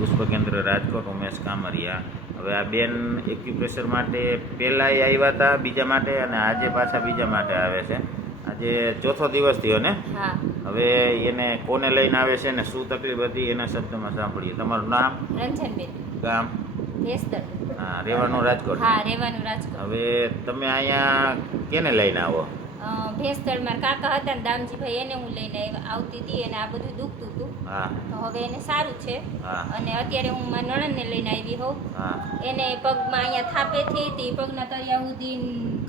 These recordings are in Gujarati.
પુષ્પ કેન્દ્ર રાજકોટ ઉમેશ કામરિયા. હવે આ બેન એક્યુપ્રેશર માટે પહેલાંય આવ્યા હતા બીજા માટે અને આજે પાછા બીજા માટે આવે છે. આજે ચોથો દિવસ થયો ને? હવે એને કોને લઈને આવે છે ને શું તકલીફ હતી એના શબ્દમાં સાંભળીએ. તમારું નામ? રંજનબેન. ગામ? હા રહેવાનું રાજકોટ. હા રહેવાનું રાજકોટ. હવે તમે અહીંયા કેને લઈને આવો? અ, ભેસ્તર મારા કાકા હતા ને દામજીભાઈ એને હું લઈને આવ- આવતી હતી અને આ બધું દુખતું હતું. તો હવે એને સારું છે. અને અત્યારે હું મારા નણંદને લઈને આવી હોઉં. એને પગમાં અહીંયા થાપેથી હતી. પગના તળિયા સુધી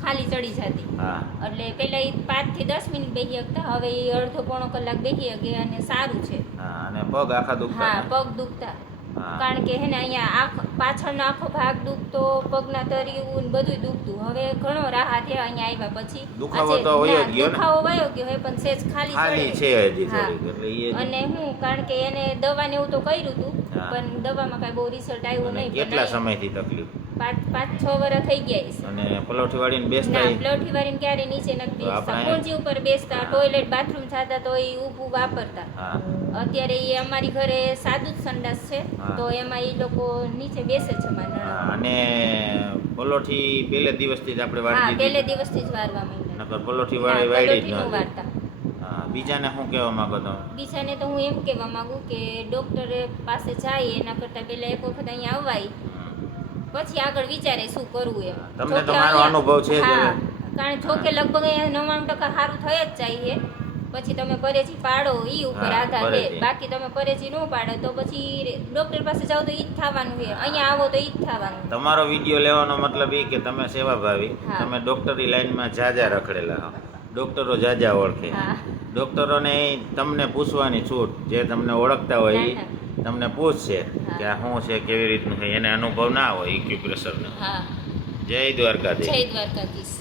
ખાલી ચડી જતી. એટલે પેલા એ પાંચથી દસ મિનિટ બેસી શકતા. હવે એ અડધો પોણો કલાક બેસી શકે અને સારું છે. અને પગ આખા દુખતા હા પગ દુખતા. કારણ કે હે ને અહીંયા આખ પાછળનો આખો ભાગ દુખતો પગના તરિયું ને બધું દુખતું હવે ઘણો રાહત છે અહીંયા આવ્યા પછી દુખાવો તો વયો ગયો ને? દુખાવો વયો ગયો હે પણ સેજ ખાલી ખાલી છે હજી હા. એટલે અને હું કારણ કે એને દવા ને એવું તો કર્યું હતું હા. પણ દવામાં કાંઈ બહુ રિઝલ્ટ આવ્યું નહીં કેટલા સમયથી તકલીફ? પાંચ પાંચ છ વર્ષ થઈ ગયા છે. અને પલોઠી વાળીને બેસતા ના પ્લોઠી વાળીને ક્યારે નીચે નથી બેસતા. આપણે- ઉપર બેસતા ટોયલેટ બાથરૂમ જતા તો એ ઊભું વાપરતા. અત્યારે એ અમારી ઘરે સાદું જ સંડાસ છે તો એમાં એ લોકો નીચે બેસે છે મારા અને પલોઠી પહેલે દિવસથી જ આપણે હા વાળી પહેલે દિવસથી જ વારવા માંડ્યા. નકર પલોઠી વાળી વાળી જ ન વારતા. બીજાને શું કહેવા માંગો તમે? બીજાને તો હું એમ કહેવા માંગુ કે ડોક્ટર પાસે જાય એના કરતાં પહેલા એક વખત અહીંયા અવાય પછી આગળ વિચારે શું કરવું એમ. તમને તો મારો અનુભવ છે હા, કારણ જો કે લગભગ અહીંયા નવ્વાણું ટકા સારું થઈ જ જાય છે. પછી તમે પરેજી પાડો એ ઉપર આધાર છે. બાકી તમે પરેજી ન પાડો તો પછી ડોક્ટર પાસે જાઓ તો ઈ જ થવાનું છે. અહીંયા આવો તો ઈ જ થવાનું. તમારો વીડિયો લેવાનો મતલબ એ કે તમે સેવાભાવી. તમે ડોક્ટરી લાઈનમાં જાજા રખડેલા હો. ડોક્ટરો જાજા ઓળખે. ડોક્ટરોને તમને પૂછવાની છૂટ જે તમને ઓળખતા હોય એ તમને પૂછશે કે આ શું છે કેવી રીતનું છે એને અનુભવ ના હોય ઇક્યુપ્રેશરનો જય દ્વારકાધીશ. જય દ્વારકાધીશ.